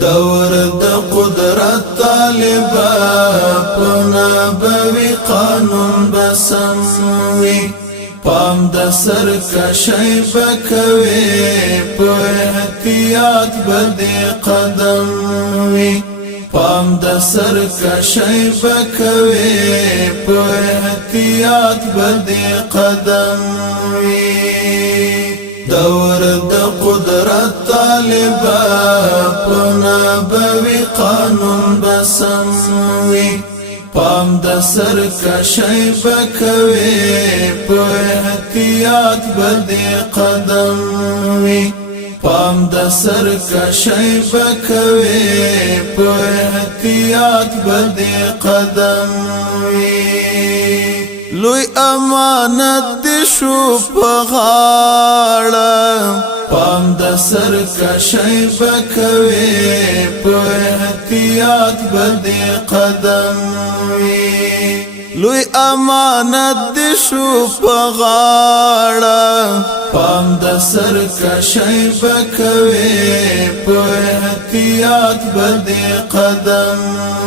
دور د قدرت طالبا پنبوي قانون بسموي پام د سرکشی بکوي په احتیاط بده قدم وي پام د سرکشی بکوي په احتیاط بده قدم وي دور د قدرت طالبا پنبوي قانون بسموي پام د سرکشی بکوي په احتیاط بده قدم وي پام د سرکشی بکوي په احتیاط بده قدم وي لوی امانت شو په غاړه پام د سرکشی بکوي په احتیاط بده قدم وي لوی امانت شو په غاړه پام د سرکشی بکوي په احتیاط بده قدم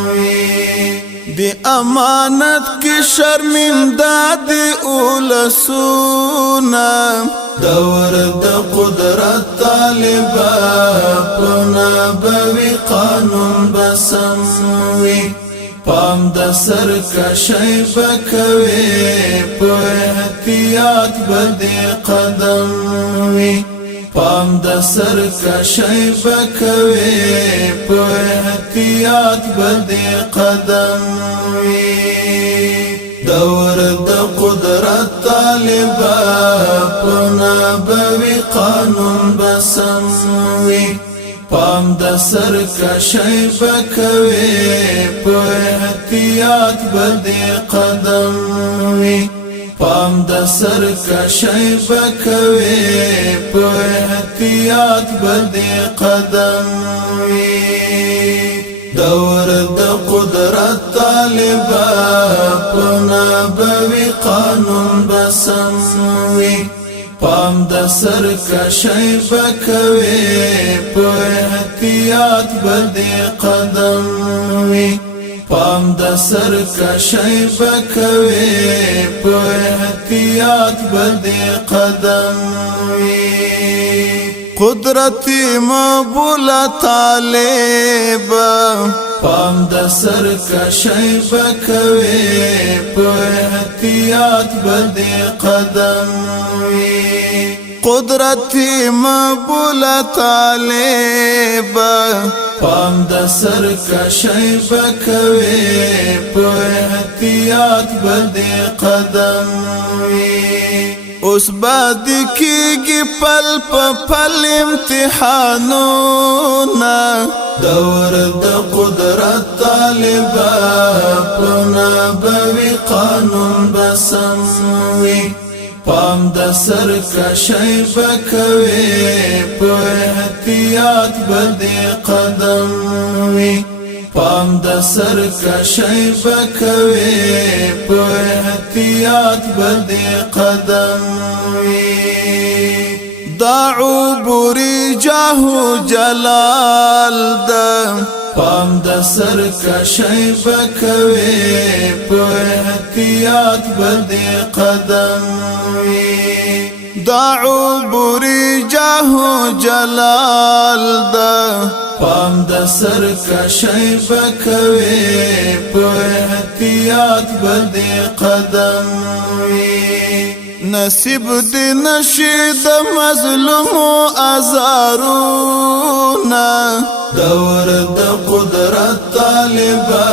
وي دی امانت کی شرمنده دی اولسونا دور د قدرت طالبا پنبوي قانون بسموي پام د سرکشی بکوي په احتیاط بده قدم وي پام د سرکشی بکوي په احتیاط بده قدم وي دور د قدرت طالبا پنبوي قانون بسموي پام د سرکشی بکوي په احتیاط بده قدم وي پام د سرکشی بکوي په احتیاط بده قدم وي دور د قدرت طالبا پنبوي قانون بسموي پام د سرکشی بکوي په احتیاط بده قدم وي پام د سرکشی بکوي په احتیاط بده قدم وي قدرتی مقبول طالب پام د سرکشی بکوي په احتیاط بده قدم وي قدرتی مقبول طالب پام د سرکشی بکوي په احتیاط بده قدم وي اوس بعد کیږي پل پل امتحانونه دور د قدرت طالبا پنبوي قانون بسموي پام د سرکشی بکوي په احتیاط بده قدم وي پام د سرکشی بکوي په احتیاط بده قدم وي داعو بوری جاهو جلال د پام د سرکشی بکوي په احتیاط بده قدم وي داعو بوری جاهو جلال د پام د سرکشی بکوي په احتیاط بده قدم وي نصیب دی نشي د مظلوم ازارونا دور د قدرت طالبا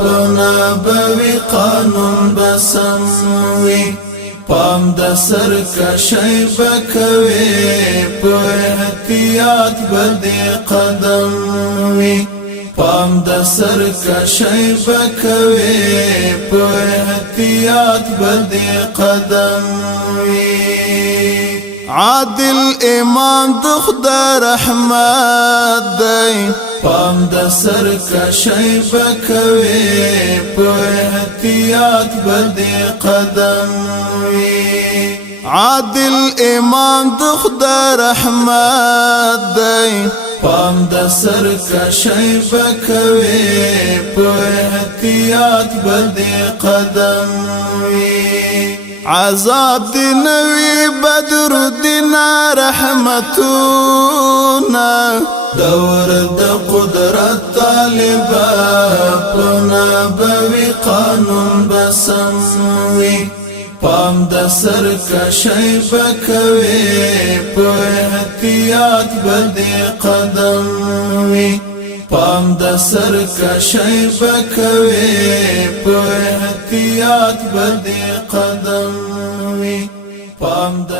پنبوي قانون بسموي پام د سرکشی بکوي په احتیاط بده قدم وي پام د سرکشی بکوي په احتیاط بده قدم وي عادل امام د خدای رحمت دی پام د سرکشی بکوي په احتیاط بده قدم وي عادل امام د خدای رحمت دی پام د سرکشی بکوي په احتیاط بدی قدم وی عذاب دی نوی بدر دینا رحمتونا دور د قدرت طالبا پنا بوی قانون بسموی پام د سرکشی بکوي په احتیاط بدی قدم وی پام د سرکشی بکوي په احتیاط بدی قدم وی پام د